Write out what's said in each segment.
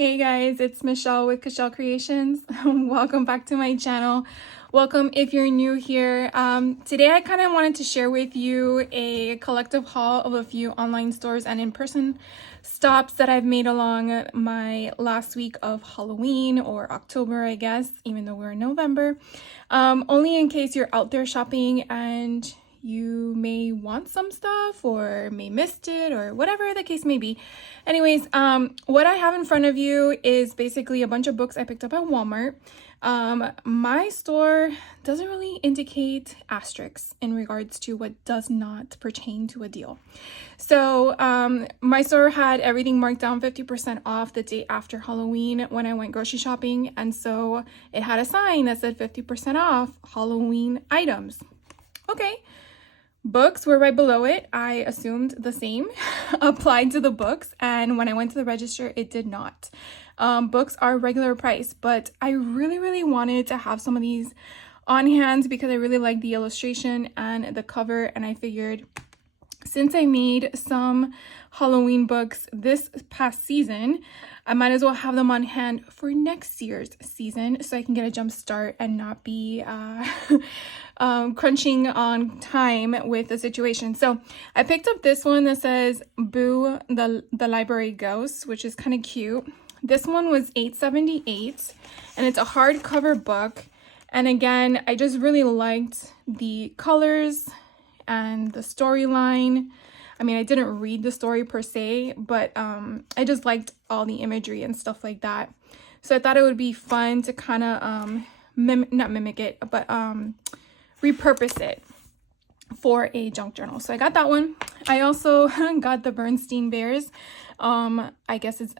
Hey guys, it's Michelle with Cashelle Creations. Welcome back to my channel. Welcome if you're new here. Today I kind of wanted to share with you a collective haul of a few online stores and in-person stops that I've made along my last week of Halloween or October, I guess, even though we're in November. Only in case you're out there shopping and you may want some stuff or may missed it or whatever the case may be. Anyways, what I have in front of you is basically a bunch of books I picked up at Walmart. My store doesn't really indicate asterisks in regards to what does not pertain to a deal. So my store had everything marked down 50% off the day after Halloween when I went grocery shopping, and so it had a sign that said 50% off Halloween items. Okay. Books were right below it. I assumed the same applied to the books, and when I went to the register, it did not. Books are regular price, but I really wanted to have some of these on hand because I really like the illustration and the cover, and I figured since I made some Halloween books this past season, I might as well have them on hand for next year's season so I can get a jump start and not be crunching on time with the situation. So I picked up this one that says Boo the Library Ghost, which is kind of cute. This one was $8.78 and it's a hardcover book. And again, I just really liked the colors and the storyline. I mean, I didn't read the story per se, but I just liked all the imagery and stuff like that. So I thought it would be fun to kind of not mimic it, but repurpose it for a junk journal. So I got that one. I also got the Bernstein Bears. I guess it's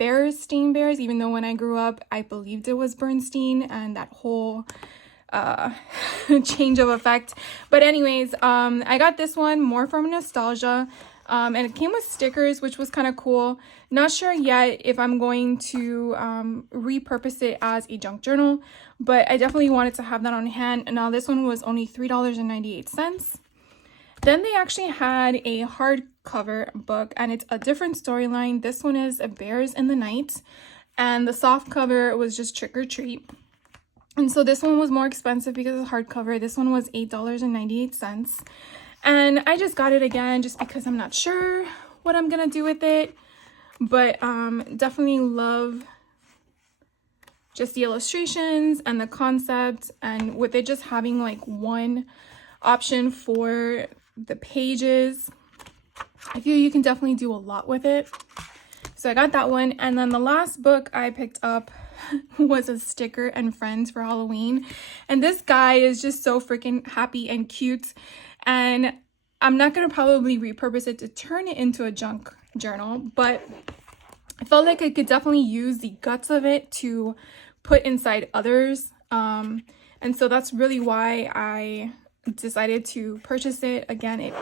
Bearstein Bears, even though when I grew up, I believed it was Bernstein and that whole change of effect. But anyways, I got this one more from nostalgia, and it came with stickers, which was kind of cool. Not sure yet if I'm going to repurpose it as a junk journal, but I definitely wanted to have that on hand. Now this one was only $3.98. Then they actually had a hardcover book, and it's a different storyline. This one is Bears in the Night, and the soft cover was just Trick or Treat. And so this one was more expensive because it's hardcover. This one was $8.98. And I just got it again just because I'm not sure what I'm going to do with it. But definitely love just the illustrations and the concept. And with it just having like one option for the pages, I feel you can definitely do a lot with it. So I got that one. And then the last book I picked up was a Sticker and Friends for Halloween. And this guy is just so freaking happy and cute. And I'm not going to probably repurpose it to turn it into a junk journal, but I felt like I could definitely use the guts of it to put inside others. And so that's really why I decided to purchase it. Again, it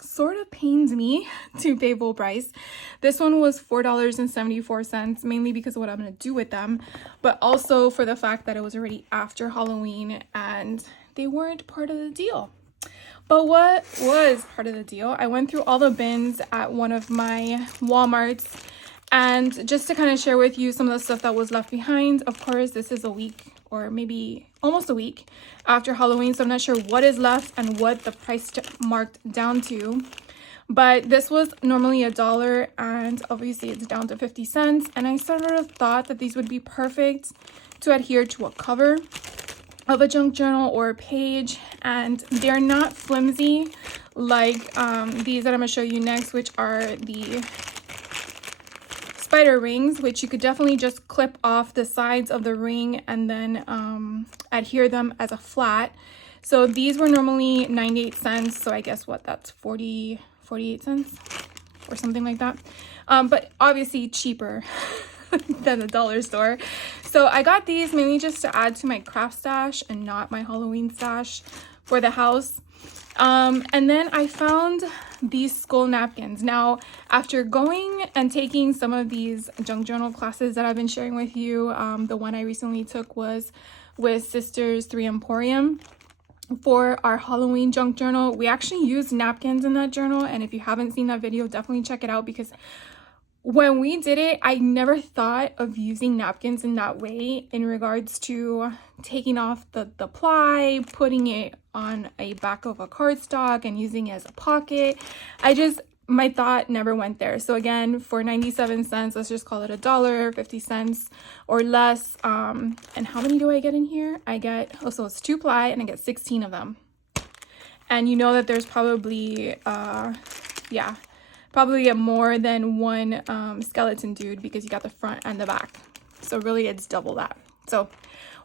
sort of pains me to pay full price. This one was $4.74, mainly because of what I'm going to do with them, but also for the fact that it was already after Halloween and they weren't part of the deal. But what was part of the deal? I went through all the bins at one of my Walmarts, and just to kind of share with you some of the stuff that was left behind. Of course, this is a week or maybe almost a week after Halloween, so I'm not sure what is left and what the price marked down to. But this was normally $1, and obviously it's down to 50 cents. And I sort of thought that these would be perfect to adhere to a cover of a junk journal or a page, and they're not flimsy like these that I'm gonna show you next, which are the spider rings, which you could definitely just clip off the sides of the ring and then adhere them as a flat. So these were normally 98 cents, so I guess what, that's 48 cents or something like that, but obviously cheaper than the dollar store. So I got these mainly just to add to my craft stash and not my Halloween stash for the house. And then I found these skull napkins. Now, after going and taking some of these junk journal classes that I've been sharing with you, the one I recently took was with Sisters 3 Emporium. For our Halloween junk journal, we actually used napkins in that journal, and if you haven't seen that video, definitely check it out because when we did it, I never thought of using napkins in that way in regards to taking off the ply, putting it on a back of a cardstock and using it as a pocket. My thought never went there. So again, for 97 cents, let's just call it $1, 50 cents or less. And how many do I get in here? I get, oh, so it's 2 ply and I get 16 of them. And you know that there's probably, probably more than one skeleton dude because you got the front and the back. So really it's double that. So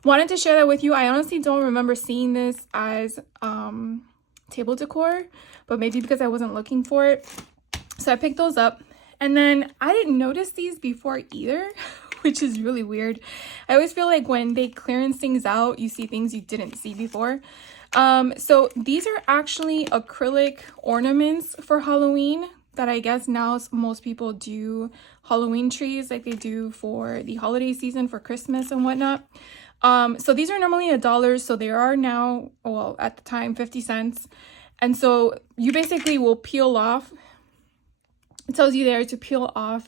wanted to share that with you. I honestly don't remember seeing this as table decor, but maybe because I wasn't looking for it. So I picked those up, and then I didn't notice these before either, which is really weird. I always feel like when they clearance things out, you see things you didn't see before. So these are actually acrylic ornaments for Halloween that I guess now most people do Halloween trees like they do for the holiday season for Christmas and whatnot. So these are normally $1, so they are now, well, at the time, 50 cents. And so you basically will peel off. It tells you there to peel off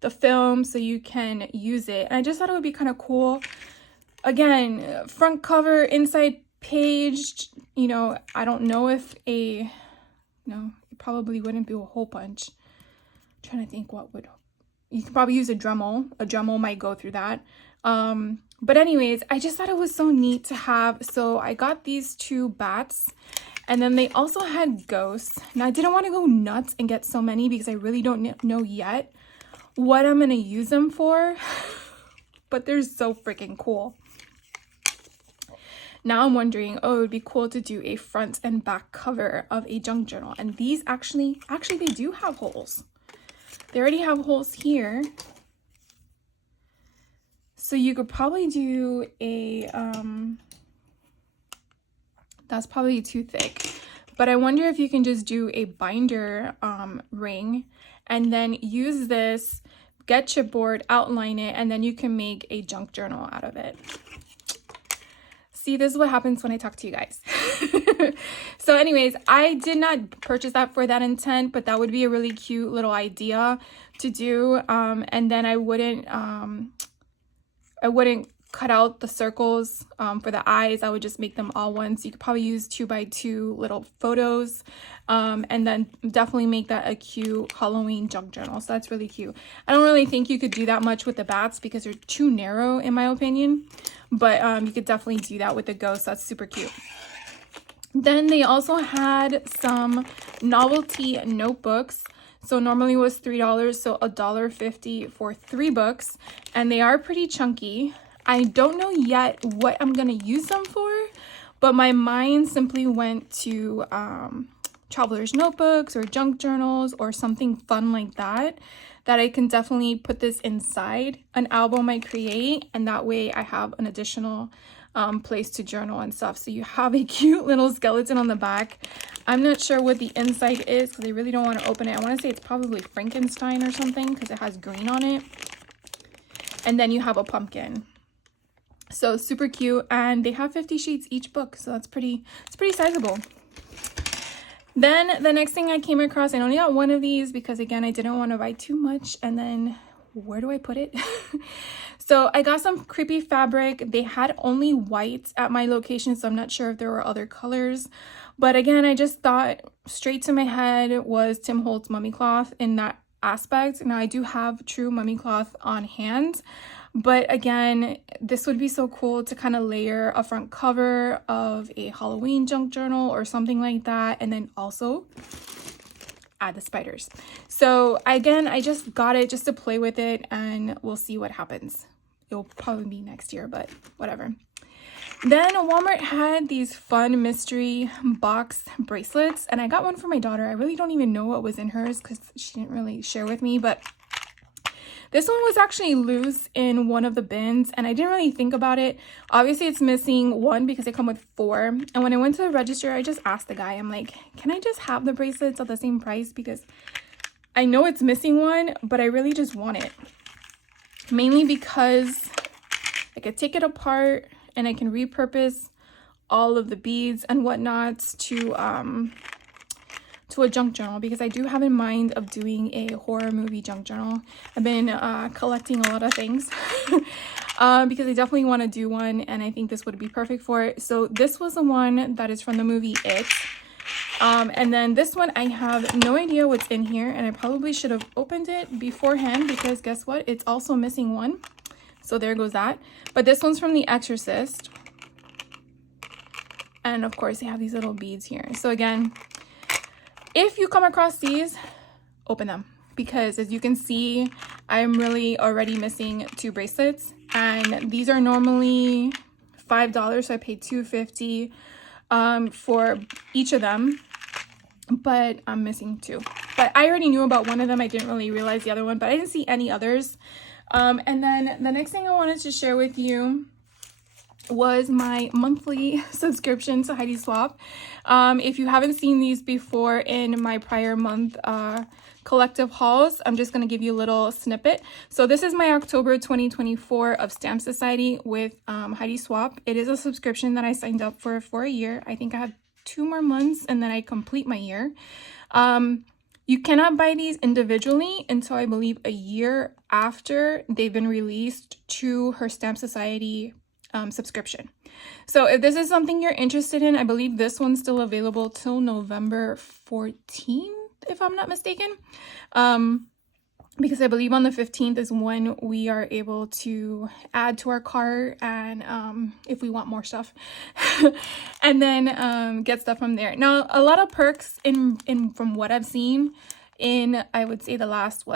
the film so you can use it. And I just thought it would be kind of cool. Again, front cover, inside page, you know, I don't know if it probably wouldn't be a hole punch. I'm trying to think what would, you could probably use a Dremel. A Dremel might go through that. But anyways, I just thought it was so neat to have. So I got these 2 bats. And then they also had ghosts. Now, I didn't want to go nuts and get so many because I really don't know yet what I'm going to use them for. But they're so freaking cool. Now I'm wondering, oh, it would be cool to do a front and back cover of a junk journal. And these actually they do have holes. They already have holes here. So you could probably do a... that's probably too thick, but I wonder if you can just do a binder ring and then use this, get chipboard, outline it, and then you can make a junk journal out of it. See, this is what happens when I talk to you guys. So anyways, I did not purchase that for that intent, but that would be a really cute little idea to do. And then I wouldn't cut out the circles for the eyes. I would just make them all one. So you could probably use 2x2 little photos and then definitely make that a cute Halloween junk journal. So that's really cute. I don't really think you could do that much with the bats because they're too narrow in my opinion, but you could definitely do that with the ghosts. That's super cute. Then they also had some novelty notebooks. So normally it was $3, so $1.50 for 3 books, and they are pretty chunky. I don't know yet what I'm gonna use them for, but my mind simply went to traveler's notebooks or junk journals or something fun like that I can definitely put this inside an album I create, and that way I have an additional place to journal and stuff. So you have a cute little skeleton on the back. I'm not sure what the inside is because I really don't want to open it. I want to say it's probably Frankenstein or something because it has green on it. And then you have a pumpkin. So super cute, and they have 50 sheets each book, so it's pretty sizable. Then the next thing I came across, I only got one of these because again I didn't want to buy too much, and then where do I put it? So I got some creepy fabric. They had only white at my location, so I'm not sure if there were other colors, but again I just thought straight to my head was Tim Holtz mummy cloth in that aspect. Now I do have true mummy cloth on hand, but again, this would be so cool to kind of layer a front cover of a Halloween junk journal or something like that, and then also add the spiders. So again, I just got it just to play with it, and we'll see what happens. It'll probably be next year, but whatever. Then Walmart had these fun mystery box bracelets, and I got one for my daughter. I really don't even know what was in hers because she didn't really share with me, but this one was actually loose in one of the bins, and I didn't really think about it. Obviously, it's missing one because they come with 4. And when I went to the register, I just asked the guy, I'm like, can I just have the bracelets at the same price? Because I know it's missing one, but I really just want it. Mainly because I could take it apart and I can repurpose all of the beads and whatnots to to a junk journal, because I do have in mind of doing a horror movie junk journal. I've been collecting a lot of things because I definitely want to do one, and I think this would be perfect for it. So this was the one that is from the movie It. And then this one, I have no idea what's in here, and I probably should have opened it beforehand, because guess what? It's also missing one. So there goes that. But this one's from The Exorcist. And of course, they have these little beads here. So again, if you come across these, open them, because as you can see, I'm really already missing 2 bracelets, and these are normally $5, so I paid $2.50 for each of them, but I'm missing 2. But I already knew about one of them. I didn't really realize the other one, but I didn't see any others. And then the next thing I wanted to share with you was my monthly subscription to Heidi Swapp. If you haven't seen these before in my prior month collective hauls, I'm just going to give you a little snippet. So this is my October 2024 of Stamp Society with Heidi Swapp. It is a subscription that I signed up for a year. I think I have 2 more months and then I complete my year. You cannot buy these individually until I believe a year after they've been released to her Stamp Society subscription. So if this is something you're interested in, I believe this one's still available till November 14th, if I'm not mistaken. Because I believe on the 15th is when we are able to add to our cart, and if we want more stuff and then get stuff from there. Now, a lot of perks in from what I've seen in, I would say, the last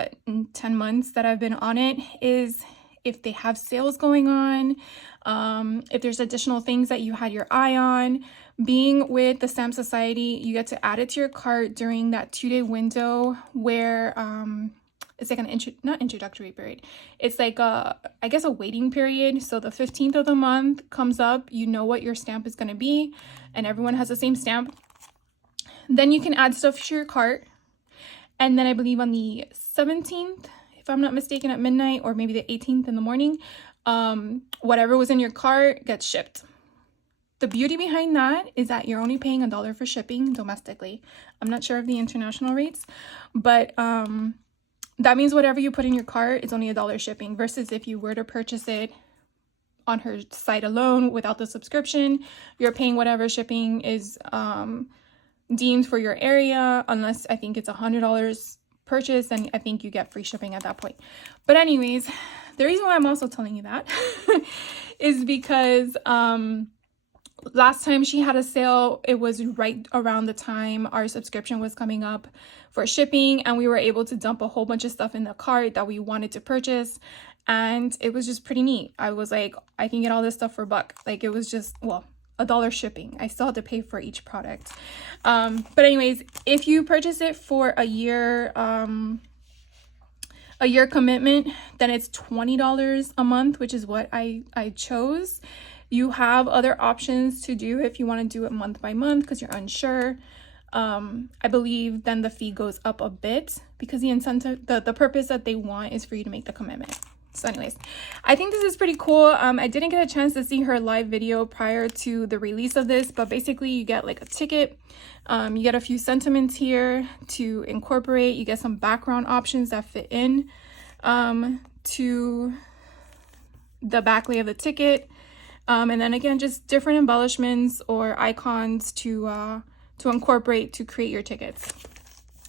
10 months that I've been on it, is if they have sales going on, if there's additional things that you had your eye on. Being with the Stamp Society, you get to add it to your cart during that 2-day window where it's like an not introductory period. It's like I guess a waiting period. So the 15th of the month comes up, you know what your stamp is going to be, and everyone has the same stamp. Then you can add stuff to your cart. And then I believe on the 17th, if I'm not mistaken, at midnight, or maybe the 18th in the morning, whatever was in your cart gets shipped. The beauty behind that is that you're only paying $1 for shipping domestically. I'm not sure of the international rates, but that means whatever you put in your cart is only $1 shipping, versus if you were to purchase it on her site alone without the subscription, you're paying whatever shipping is deemed for your area, unless I think it's $100 purchase, and I think you get free shipping at that point. But anyways, the reason why I'm also telling you that is because last time she had a sale, it was right around the time our subscription was coming up for shipping, and we were able to dump a whole bunch of stuff in the cart that we wanted to purchase, and it was just pretty neat. I was like, I can get all this stuff for $1. Like, it was just, well, $1 shipping. I still had to pay for each product. But anyways, if you purchase it for a year commitment, then it's $20 a month, which is what I chose. You have other options to do if you want to do it month by month because you're unsure. I believe then the fee goes up a bit because the incentive, the purpose that they want is for you to make the commitment. So anyways, I think this is pretty cool. I didn't get a chance to see her live video prior to the release of this, but basically you get like a ticket. You get a few sentiments here to incorporate. You get some background options that fit in to the backlay of the ticket. And then again, just different embellishments or icons to incorporate to create your tickets.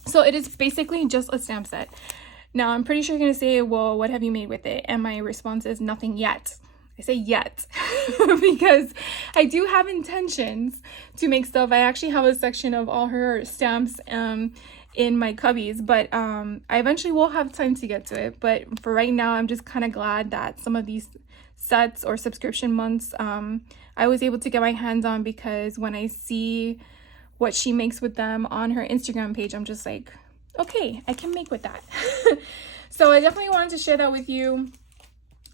So it is basically just a stamp set. Now, I'm pretty sure you're going to say, well, what have you made with it? And my response is nothing yet. I say yet because I do have intentions to make stuff. I actually have a section of all her stamps in my cubbies, but I eventually will have time to get to it. But for right now, I'm just kind of glad that some of these sets or subscription months I was able to get my hands on, because when I see what she makes with them on her Instagram page, I'm just like, okay, I can make with that. So I definitely wanted to share that with you.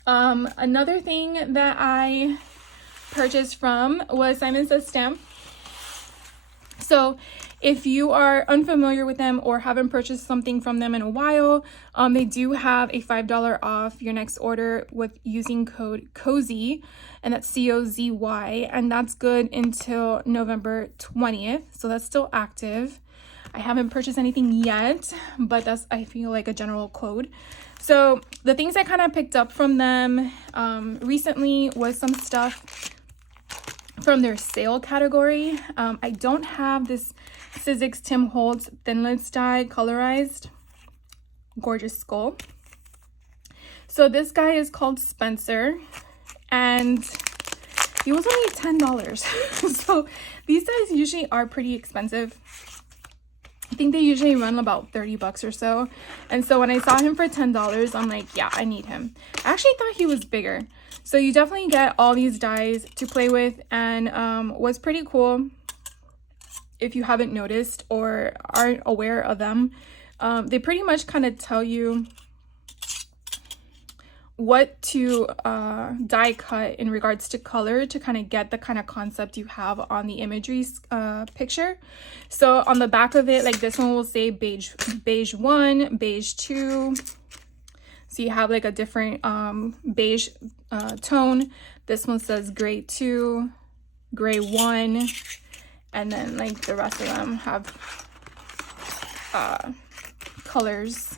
Another thing that I purchased from was Simon Says Stamp. So if you are unfamiliar with them or haven't purchased something from them in a while, they do have a $5 off your next order with using code COZY, and that's COZY, and that's good until November 20th. So that's still active. I haven't purchased anything yet, but that's, I feel like, a general code. So the things I kind of picked up from them recently was some stuff from their sale category. I don't have this Sizzix Tim Holtz Thin Lids Dye Colorized Gorgeous Skull. So this guy is called Spencer, and he was only $10. So these guys usually are pretty expensive. I think they usually run about 30 bucks or so. And so when I saw him for $10, I'm like, yeah, I need him. I actually thought he was bigger. So you definitely get all these dyes to play with. And what's pretty cool, if you haven't noticed or aren't aware of them, they pretty much kind of tell you what to die cut in regards to color to kind of get the kind of concept you have on the imagery picture. So on the back of it, like this one will say beige 1, beige 2. So you have like a different beige tone. This one says gray 2, gray 1, and then like the rest of them have colors.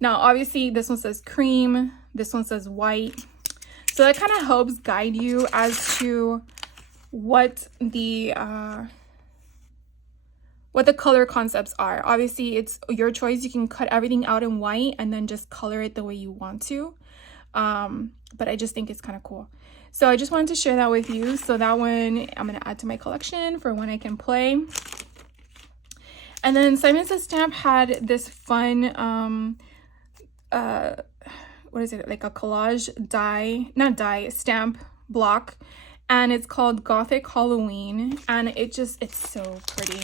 Now obviously this one says cream, this one says white. So that kind of helps guide you as to what the color concepts are. Obviously it's your choice. You can cut everything out in white and then just color it the way you want to. But I just think it's kind of cool. So I just wanted to share that with you. So that one I'm going to add to my collection for when I can play. And then Simon Says Stamp had this fun what is it, like a collage stamp block, and it's called Gothic Halloween, and it's so pretty.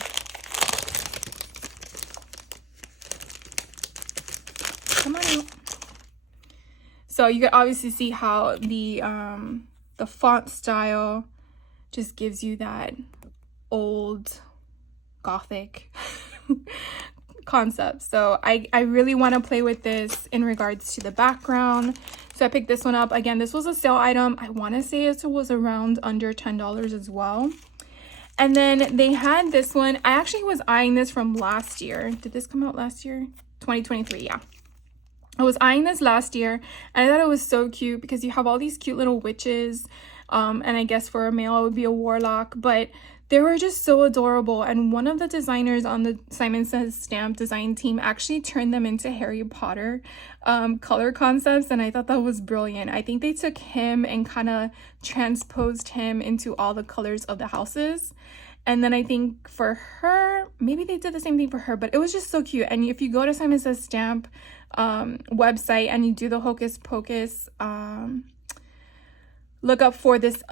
Come on out. So you can obviously see how the font style just gives you that old Gothic concept. So I really want to play with this in regards to the background. So I picked this one up. Again, this was a sale item. I want to say it was around under $10 as well. And then they had this one. I actually was eyeing this from last year. Did this come out last year? 2023, yeah. I was eyeing this last year, and I thought it was so cute because you have all these cute little witches. And I guess for a male, it would be a warlock, but they were just so adorable. And one of the designers on the Simon Says Stamp design team actually turned them into Harry Potter color concepts. And I thought that was brilliant. I think they took him and kind of transposed him into all the colors of the houses. And then I think for her, maybe they did the same thing for her, but it was just so cute. And if you go to Simon Says Stamp website and you do the Hocus Pocus look up for this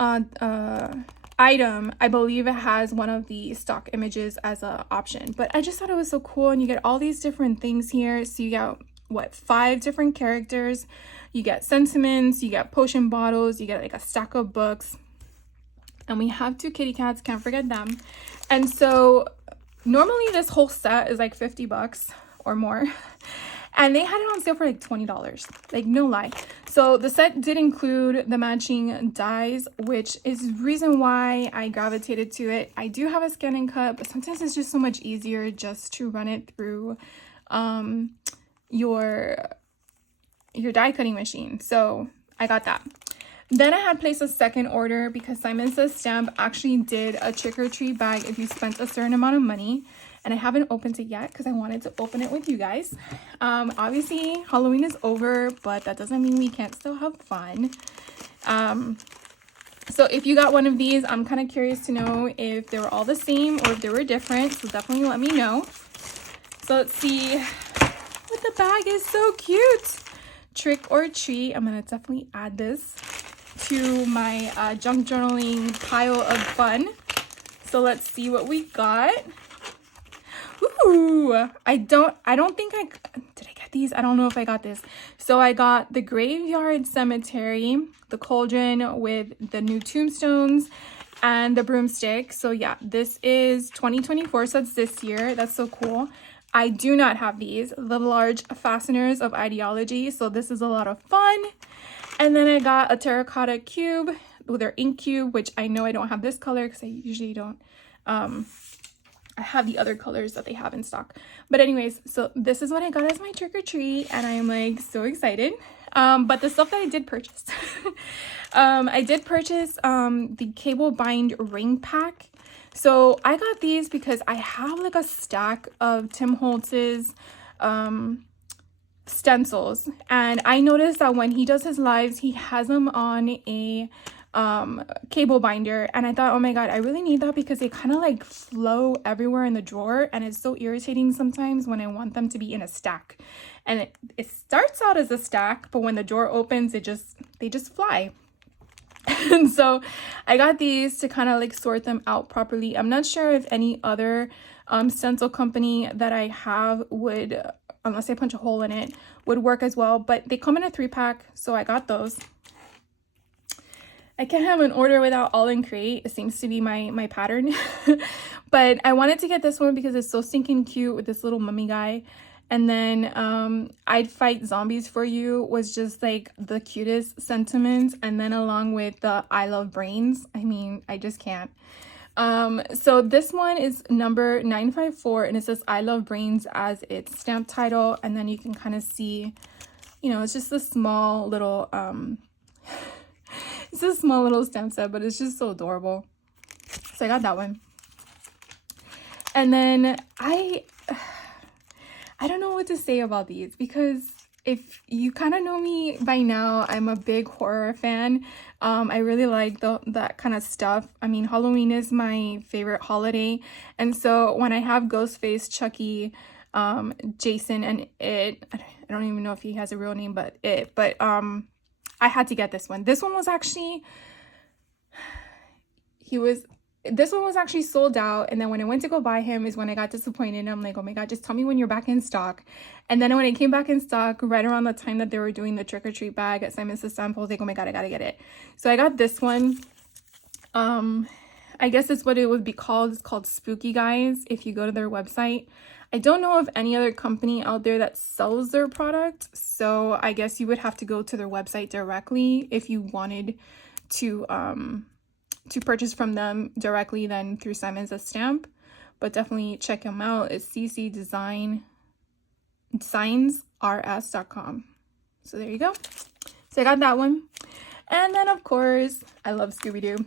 item, I believe it has one of the stock images as an option. But I just thought it was so cool, and you get all these different things here. So you get what, 5 different characters, you get sentiments, you get potion bottles, you get like a stack of books, and we have 2 kitty cats, can't forget them. And so normally this whole set is like 50 bucks or more. And they had it on sale for like $20, like no lie. So the set did include the matching dies, which is the reason why I gravitated to it. I do have a scan and cut, but sometimes it's just so much easier just to run it through your die cutting machine. So I got that. Then I had placed a second order because Simon Says Stamp actually did a trick or treat bag if you spent a certain amount of money. And I haven't opened it yet because I wanted to open it with you guys. Obviously, Halloween is over, but that doesn't mean we can't still have fun. So if you got one of these, I'm kind of curious to know if they were all the same or if they were different. So definitely let me know. So let's see what the bag is. So cute. Trick or treat. I'm going to definitely add this to my junk journaling pile of fun. So let's see what we got. Ooh, I don't think did I get these? I don't know if I got this. So I got the Graveyard Cemetery, the cauldron with the new tombstones, and the broomstick. So yeah, this is 2024, so it's this year. That's so cool. I do not have these, the large fasteners of ideology. So this is a lot of fun. And then I got a terracotta cube with their ink cube, which I know I don't have this color because I usually don't I have the other colors that they have in stock. But anyways, so this is what I got as my trick or treat, and I am like so excited. But the stuff that I did purchase, I did purchase the cable bind ring pack. So I got these because I have like a stack of Tim Holtz's stencils, and I noticed that when he does his lives, he has them on a cable binder, and I thought, oh my god, I really need that because they kind of like flow everywhere in the drawer, and it's so irritating sometimes when I want them to be in a stack. And it starts out as a stack, but when the drawer opens, they just fly. And so I got these to kind of like sort them out properly. I'm not sure if any other stencil company that I have would, unless I punch a hole in it, would work as well, but they come in a 3-pack, so I got those. I can't have an order without all in create. It seems to be my pattern. But I wanted to get this one because it's so stinking cute with this little mummy guy. And then I'd Fight Zombies for You was just like the cutest sentiment. And then along with the I Love Brains. I mean, I just can't. So this one is number 954, and it says I Love Brains as its stamp title. And then you can kind of see, you know, it's just a small little it's a small little stamp set, but it's just so adorable. So I got that one. And then I don't know what to say about these, because if you kind of know me by now, I'm a big horror fan. I really like that kind of stuff. I mean, Halloween is my favorite holiday, and so when I have Ghostface, Chucky, Jason, and It, I don't even know if he has a real name, but I had to get this one. This one was actually sold out, and then when I went to go buy him is when I got disappointed, and I'm like, oh my god, just tell me when you're back in stock. And then when it came back in stock right around the time that they were doing the trick-or-treat bag at Simon Says Sample, I was like, oh my god, I gotta get it. So I got this one. I guess it's what it would be called. It's called Spooky Guys if you go to their website. I don't know of any other company out there that sells their product, so I guess you would have to go to their website directly if you wanted to purchase from them directly than through Simon Says Stamp. But definitely check them out. It's ccdesignsrs.com. So there you go. So I got that one. And then of course, I love Scooby-Doo.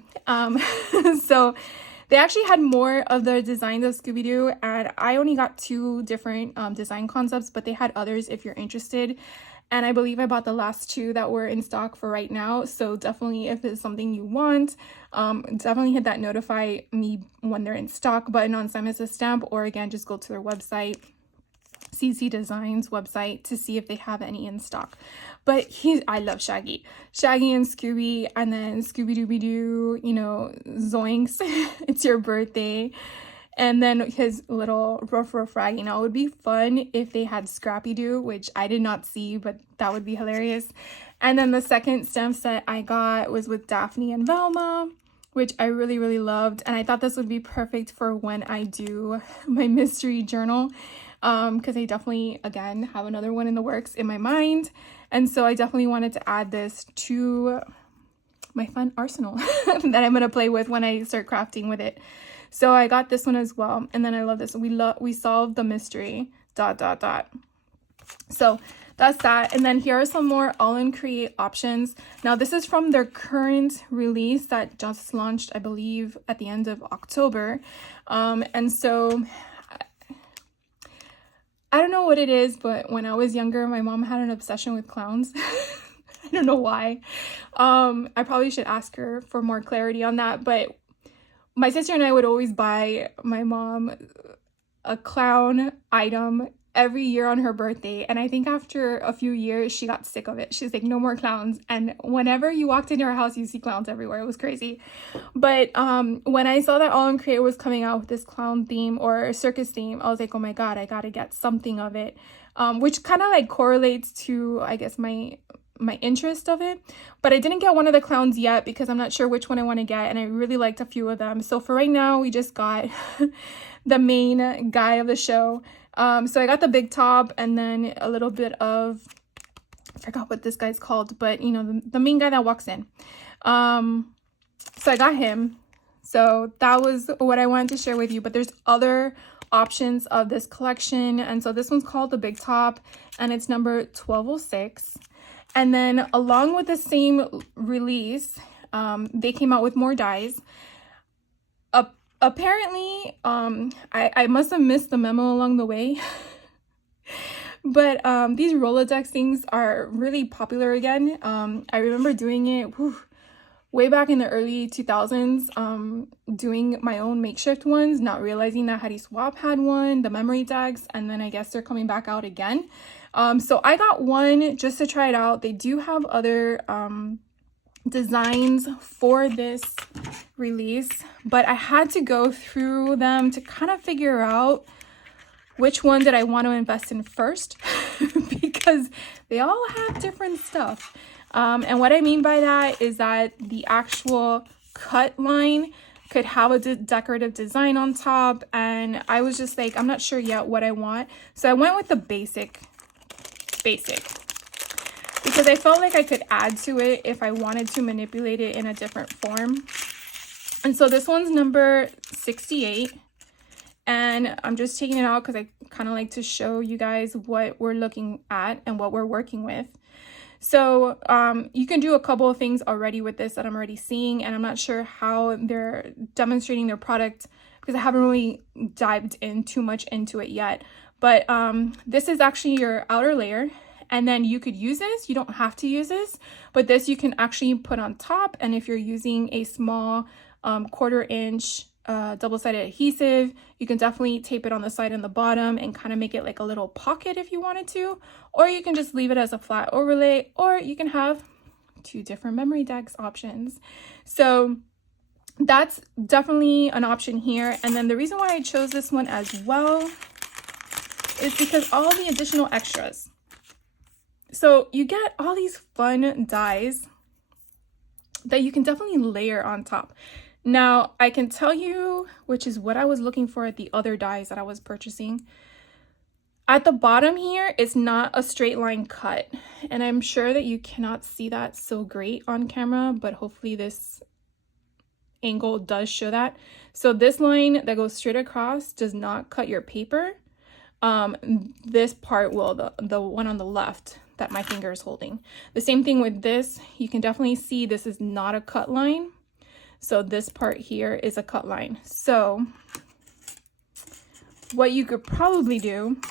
So they actually had more of the designs of Scooby-Doo, and I only got 2 different design concepts, but they had others if you're interested. And I believe I bought the last 2 that were in stock for right now. So definitely, if it's something you want, definitely hit that notify me when they're in stock button on Simon Says Stamp, or again, just go to their website, CC Designs website, to see if they have any in stock. But I love Shaggy and Scooby, and then Scooby-Dooby-Doo, you know, Zoinks, it's your birthday. And then his little Ruff Rag, you know, it would be fun if they had Scrappy-Doo, which I did not see, but that would be hilarious. And then the second stamp set I got was with Daphne and Velma, which I really, really loved. And I thought this would be perfect for when I do my mystery journal, because I definitely, again, have another one in the works in my mind. And so I definitely wanted to add this to my fun arsenal that I'm going to play with when I start crafting with it. So I got this one as well. And then I love this. We solved the mystery, ... So that's that. And then here are some more all-in create options. Now this is from their current release that just launched, I believe, at the end of October. And so I don't know what it is, but when I was younger, my mom had an obsession with clowns. I don't know why. I probably should ask her for more clarity on that, but my sister and I would always buy my mom a clown item every year on her birthday. And I think after a few years, she got sick of it. She's like, no more clowns. And whenever you walked into her house, you see clowns everywhere. It was crazy. But when I saw that All in Create was coming out with this clown theme or circus theme, I was like, oh my god, I gotta get something of it. Which kind of like correlates to, I guess, my interest of it. But I didn't get one of the clowns yet because I'm not sure which one I want to get, and I really liked a few of them. So for right now, we just got the main guy of the show. So I got the big top, and then a little bit of, I forgot what this guy's called, but you know, the main guy that walks in. So I got him. So that was what I wanted to share with you, but there's other options of this collection. And so this one's called the Big Top, and it's number 1206. And then along with the same release, they came out with more dies. Apparently, I must have missed the memo along the way. But these Rolodex things are really popular again. I remember doing it way back in the early 2000s, doing my own makeshift ones, not realizing that Heidi Swapp had one, the memory decks, and then I guess they're coming back out again. So I got one just to try it out. They do have other designs for this release, but I had to go through them to kind of figure out which one did I want to invest in first because they all have different stuff. And what I mean by that is that the actual cut line could have a decorative design on top, and I was just like, I'm not sure yet what I want. So I went with the basic because I felt like I could add to it if I wanted to manipulate it in a different form. And so this one's number 68. And I'm just taking it out because I kind of like to show you guys what we're looking at and what we're working with. So you can do a couple of things already with this that I'm already seeing, and I'm not sure how they're demonstrating their product because I haven't really dived in too much into it yet. But this is actually your outer layer, and then you could use this. You don't have to use this, but this you can actually put on top. And if you're using a small 1/4 inch double-sided adhesive, you can definitely tape it on the side and the bottom and kind of make it like a little pocket if you wanted to, or you can just leave it as a flat overlay, or you can have 2 different memory decks options. So that's definitely an option here. And then the reason why I chose this one as well is because all the additional extras. So you get all these fun dies that you can definitely layer on top. Now, I can tell you, which is what I was looking for at the other dies that I was purchasing. At the bottom here, it's not a straight line cut. And I'm sure that you cannot see that so great on camera, but hopefully this angle does show that. So this line that goes straight across does not cut your paper. This part will, the one on the left that my finger is holding. The same thing with this. You can definitely see this is not a cut line. So this part here is a cut line. So what you could probably do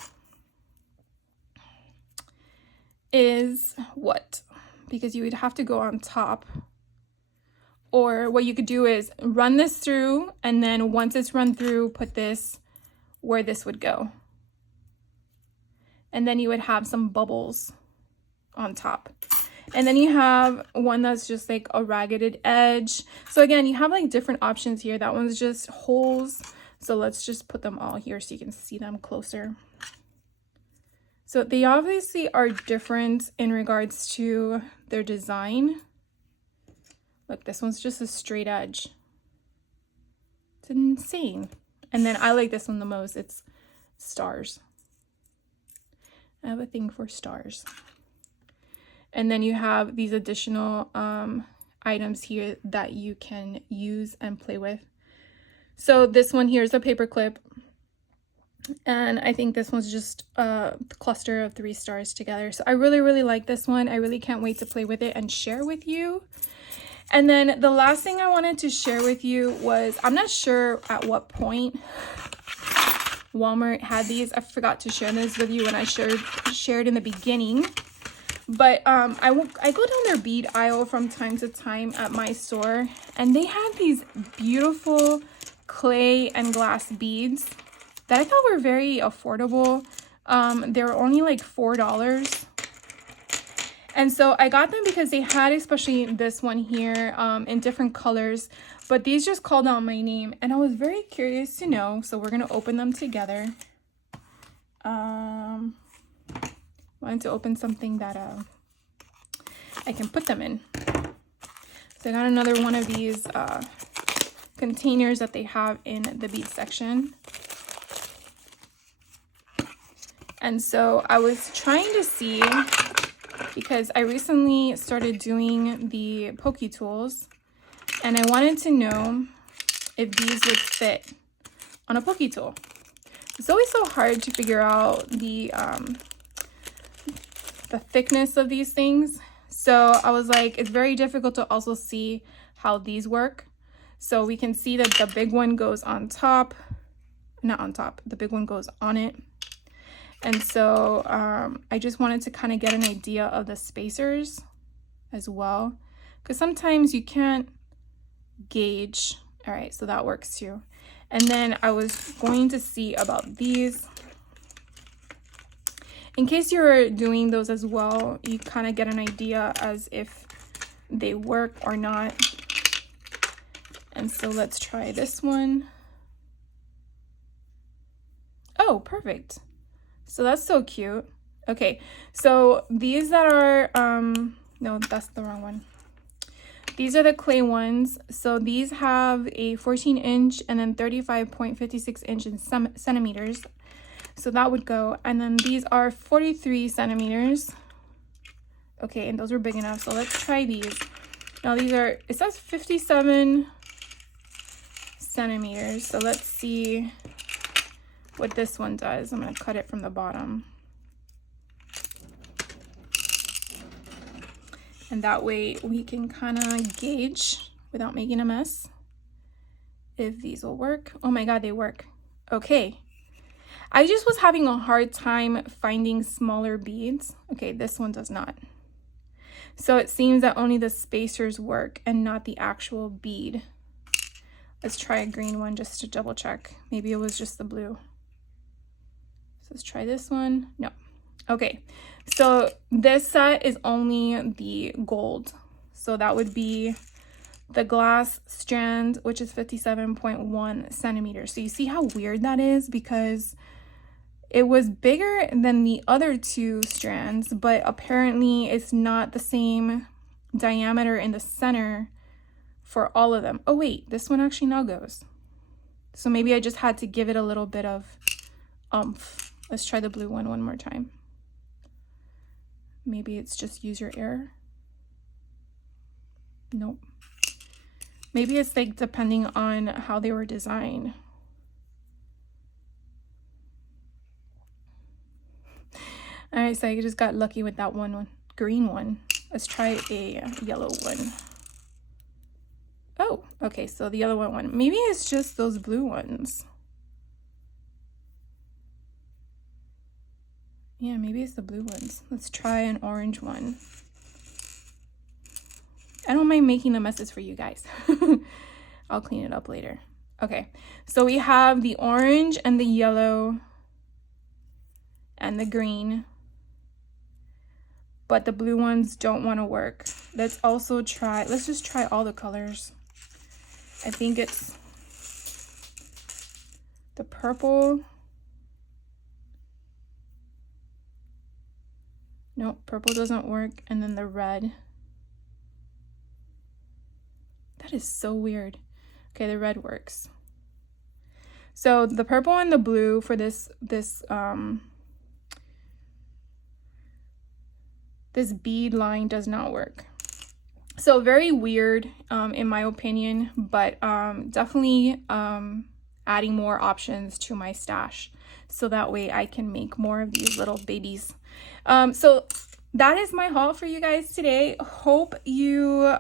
is what? Because you would have to go on top. Or what you could do is run this through, and then once it's run through, put this where this would go. And then you would have some bubbles on top. And then you have one that's just like a ragged edge. So again, you have like different options here. That one's just holes. So let's just put them all here so you can see them closer. So they obviously are different in regards to their design. Look, this one's just a straight edge. It's insane. And then I like this one the most. It's stars. I have a thing for stars. And then you have these additional items here that you can use and play with. So this one here is a paper clip. And I think this one's just a cluster of 3 stars together. So I really, really like this one. I really can't wait to play with it and share with you. And then the last thing I wanted to share with you was, I'm not sure at what point Walmart had these. I forgot to share this with you when I shared in the beginning. But I go down their bead aisle from time to time at my store, and they had these beautiful clay and glass beads that I thought were very affordable. They were only like $4. And so I got them because they had, especially this one here, in different colors. But these just called out my name, and I was very curious to know. So we're going to open them together. Wanted to open something that I can put them in. So I got another one of these containers that they have in the bead section. And so I was trying to see, because I recently started doing the Poke Tools, and I wanted to know if these would fit on a Poke Tool. It's always so hard to figure out the thickness of these things. So I was like, it's very difficult to also see how these work. So we can see that the big one goes on top, not on top, the big one goes on it. And so I just wanted to kind of get an idea of the spacers as well, because sometimes you can't gauge. All right, so that works too. And then I was going to see about these. In case you're doing those as well, you kind of get an idea as if they work or not. And so let's try this one. Oh, perfect. So that's so cute. Okay, so these that are, no, that's the wrong one. These are the clay ones. So these have a 14-inch and then 35.56 inch in centimeters. So that would go. And then these are 43 centimeters. Okay, and those were big enough. So let's try these. Now these are, it says 57 centimeters. So let's see what this one does. I'm going to cut it from the bottom. And that way we can kind of gauge without making a mess if these will work. Oh my God, they work. Okay. I just was having a hard time finding smaller beads. Okay, this one does not. So it seems that only the spacers work and not the actual bead. Let's try a green one just to double check. Maybe it was just the blue. So let's try this one. No. Okay, so this set is only the gold. So that would be the glass strand, which is 57.1 centimeters. So you see how weird that is, because it was bigger than the other two strands, but apparently it's not the same diameter in the center for all of them. Oh wait, this one actually now goes. So maybe I just had to give it a little bit of oomph. Let's try the blue one more time. Maybe it's just user error. Nope. Maybe it's like depending on how they were designed. All right, so I just got lucky with that one green one. Let's try a yellow one. Oh, okay, so the other one. Maybe it's just those blue ones. Yeah, maybe it's the blue ones. Let's try an orange one. I don't mind making the messes for you guys. I'll clean it up later. Okay, so we have the orange and the yellow and the green, but the blue ones don't want to work. Let's just try all the colors. I think it's the purple. Nope, purple doesn't work. And then the red. That is so weird. Okay, the red works. So the purple and the blue for this bead line does not work. So very weird in my opinion, but definitely adding more options to my stash so that way I can make more of these little babies. So that is my haul for you guys today. Hope you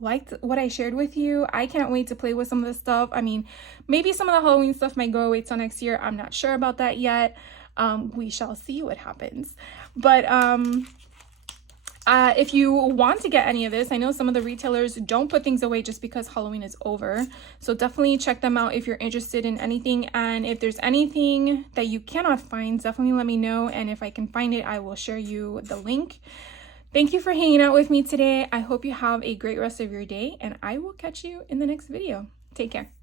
liked what I shared with you. I can't wait to play with some of this stuff. I mean, maybe some of the Halloween stuff might go away till next year. I'm not sure about that yet. We shall see what happens. But if you want to get any of this, I know some of the retailers don't put things away just because Halloween is over. So definitely check them out if you're interested in anything. And if there's anything that you cannot find, definitely let me know. And if I can find it, I will share you the link. Thank you for hanging out with me today. I hope you have a great rest of your day, and I will catch you in the next video. Take care.